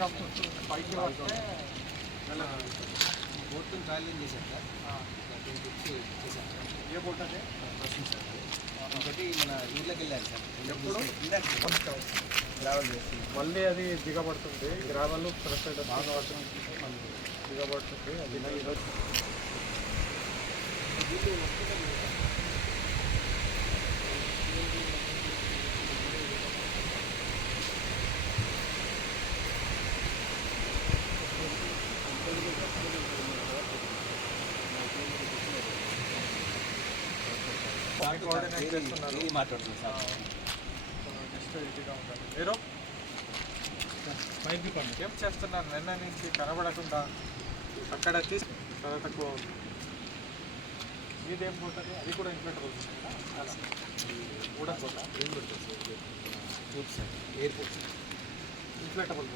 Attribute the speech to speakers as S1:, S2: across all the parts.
S1: పైకి వస్తే
S2: బోట్ ఖాళీ చేశారు సార్ బుక్స్
S1: ఏ బోట్ అది
S2: ఒకటి మన ఊర్లోకి వెళ్ళాను సార్
S1: ఎప్పుడు?
S2: ఇందాక ట్రావెల్
S1: మళ్ళీ అది దిగబడుతుంది గ్రావెల్ ఫ్రెష్ బాగా దిగబడుతుంది అది కోఆర్డినేట్ చేస్తున్నారు.
S2: ఇది మాట్లాడుతుంది సార్?
S1: నెక్స్ట్ ఇదిగా ఉండాలి. మీరు మైక్ డిపార్ట్మెంట్ ఏం చేస్తున్నారు? నిన్న నుంచి కనబడకుండా అక్కడ తీసి ఉంది ఇదేం పోతుంది? అది కూడా ఇన్వర్టర్ కూడా పోతా?
S2: ఏం పెడుతుంది sir? Sir airport sir
S1: inflatable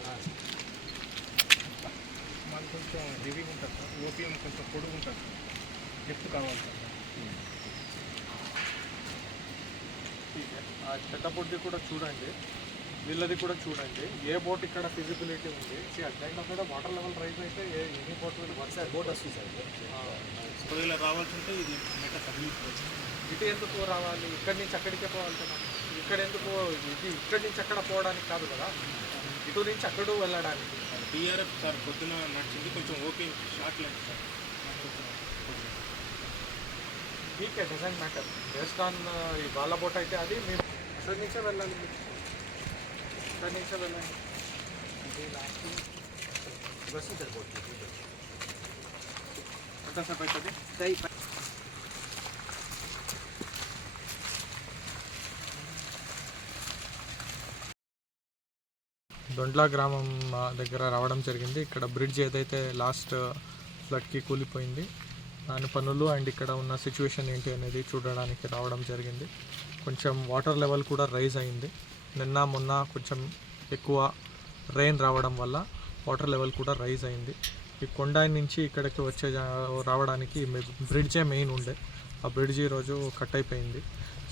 S1: మనకు కొంచెం హెవీ ఉంటుంది సార్. ఓపీఎం కొంచెం పొడుగు ఉంటుంది లిఫ్ట్ కావాలి సార్. ఆ చెడ్డ బొడ్డి కూడా చూడండి వీళ్ళది కూడా చూడండి. ఏ బోట్ ఇక్కడ ఫిజిబిలిటీ ఉంది? అడ్డంగా కూడా వాటర్ లెవెల్ రైజ్ అయితే a any boat
S2: sir boat వస్తుంది సార్.
S3: రావాల్సి ఉంటే ఇది మెట
S1: ఇటు ఎందుకు రావాలి? ఇక్కడి నుంచి అక్కడికే పోవాలి కదా. ఇక్కడ ఎందుకు ఇది ఇక్కడి నుంచి అక్కడ పోవడానికి కాదు కదా. ఇటు నుంచి అక్కడు వెళ్ళడానికి.
S3: డిఆర్ఎఫ్ సార్ పొద్దున నడిచింది కొంచెం ఓకే షార్ట్ లేదు సార్.
S1: ఠీక్ హై డజంట్ మ్యాటర్ బేస్డ్ ఆన్ ఈ బోట్ అయితే అది మీరు అక్కడి నుంచే వెళ్ళాలి అక్కడి నుంచే వెళ్ళండి
S2: వస్తుంది సార్ బోట్
S1: ఎంతసేపు అవుతుంది దొండ్లా గ్రామం దగ్గర రావడం జరిగింది ఇక్కడ బ్రిడ్జ్ ఏదైతే లాస్ట్ ఫ్లడ్కి కూలిపోయింది దాని పనులు అండ్ ఇక్కడ ఉన్న సిచ్యువేషన్ ఏంటి అనేది చూడడానికి రావడం జరిగింది. కొంచెం వాటర్ లెవెల్ కూడా రైజ్ అయింది. నిన్న మొన్న కొంచెం ఎక్కువ రెయిన్ రావడం వల్ల వాటర్ లెవెల్ కూడా రైజ్ అయింది. ఈ కొండ నుంచి ఇక్కడికి వచ్చే రావడానికి బ్రిడ్జే మెయిన్ ఉండే. ఆ బ్రిడ్జ్ ఈరోజు కట్ అయిపోయింది.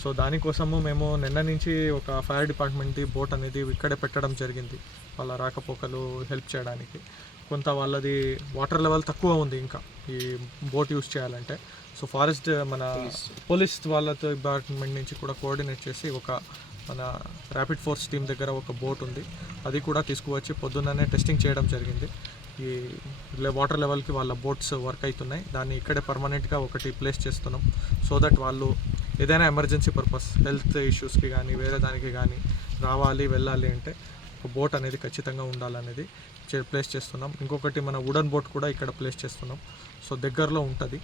S1: సో దానికోసము మేము నిన్న నుంచి ఒక ఫైర్ డిపార్ట్మెంట్ది బోట్ అనేది ఇక్కడే పెట్టడం జరిగింది. వాళ్ళ రాకపోకలు హెల్ప్ చేయడానికి. కొంత వాళ్ళది వాటర్ లెవెల్ తక్కువ ఉంది ఇంకా ఈ బోట్ యూస్ చేయాలంటే. సో ఫారెస్ట్ మన పోలీస్ వాళ్ళతో డిపార్ట్మెంట్ నుంచి కూడా కోఆర్డినేట్ చేసి ఒక మన ర్యాపిడ్ ఫోర్స్ టీం దగ్గర ఒక బోట్ ఉంది. అది కూడా తీసుకువచ్చి పొద్దున్ననే టెస్టింగ్ చేయడం జరిగింది. ఈ వాటర్ లెవెల్కి వాళ్ళ బోట్స్ వర్క్ అవుతున్నాయి దాన్ని ఇక్కడే పర్మనెంట్గా ఒకటి ప్లేస్ చేస్తున్నాం. సో దట్ వాళ్ళు ఏదైనా ఎమర్జెన్సీ పర్పస్ హెల్త్ ఇష్యూస్కి కానీ వేరే దానికి కానీ రావాలి వెళ్ళాలి అంటే బోట్ అనేది ఖచ్చితంగా ఉండాలనేది చే- ప్లేస్ చేస్తున్నాం. ఇంకొకటి మన వుడన్ బోట్ కూడా ఇక్కడ ప్లేస్ చేస్తున్నాం. సో దగ్గరలో ఉంటుంది.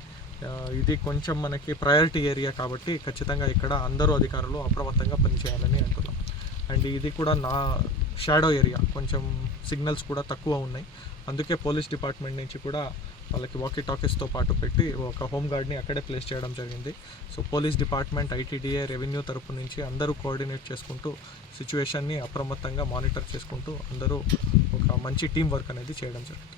S1: ఇది కొంచెం మనకి ప్రయారిటీ ఏరియా కాబట్టి ఖచ్చితంగా ఇక్కడ అందరూ అధికారులు అప్రమత్తంగా పనిచేయాలని అంటున్నాం అండ్ ఇది కూడా నా షాడో ఏరియా. కొంచెం సిగ్నల్స్ కూడా తక్కువ ఉన్నాయి. అందుకే పోలీస్ డిపార్ట్మెంట్ నుంచి కూడా వాళ్ళకి వాకీ టాకీస్తో పాటు పెట్టి ఒక హోమ్ గార్డ్ని అక్కడే ప్లేస్ చేయడం జరిగింది. So police department ITDA revenue తరపు నుంచి అందరూ కోఆర్డినేట్ చేసుకుంటూ సిచ్యువేషన్ని అప్రమత్తంగా మానిటర్ చేసుకుంటూ అందరూ ఒక మంచి టీం వర్క్ అనేది చేయడం జరిగింది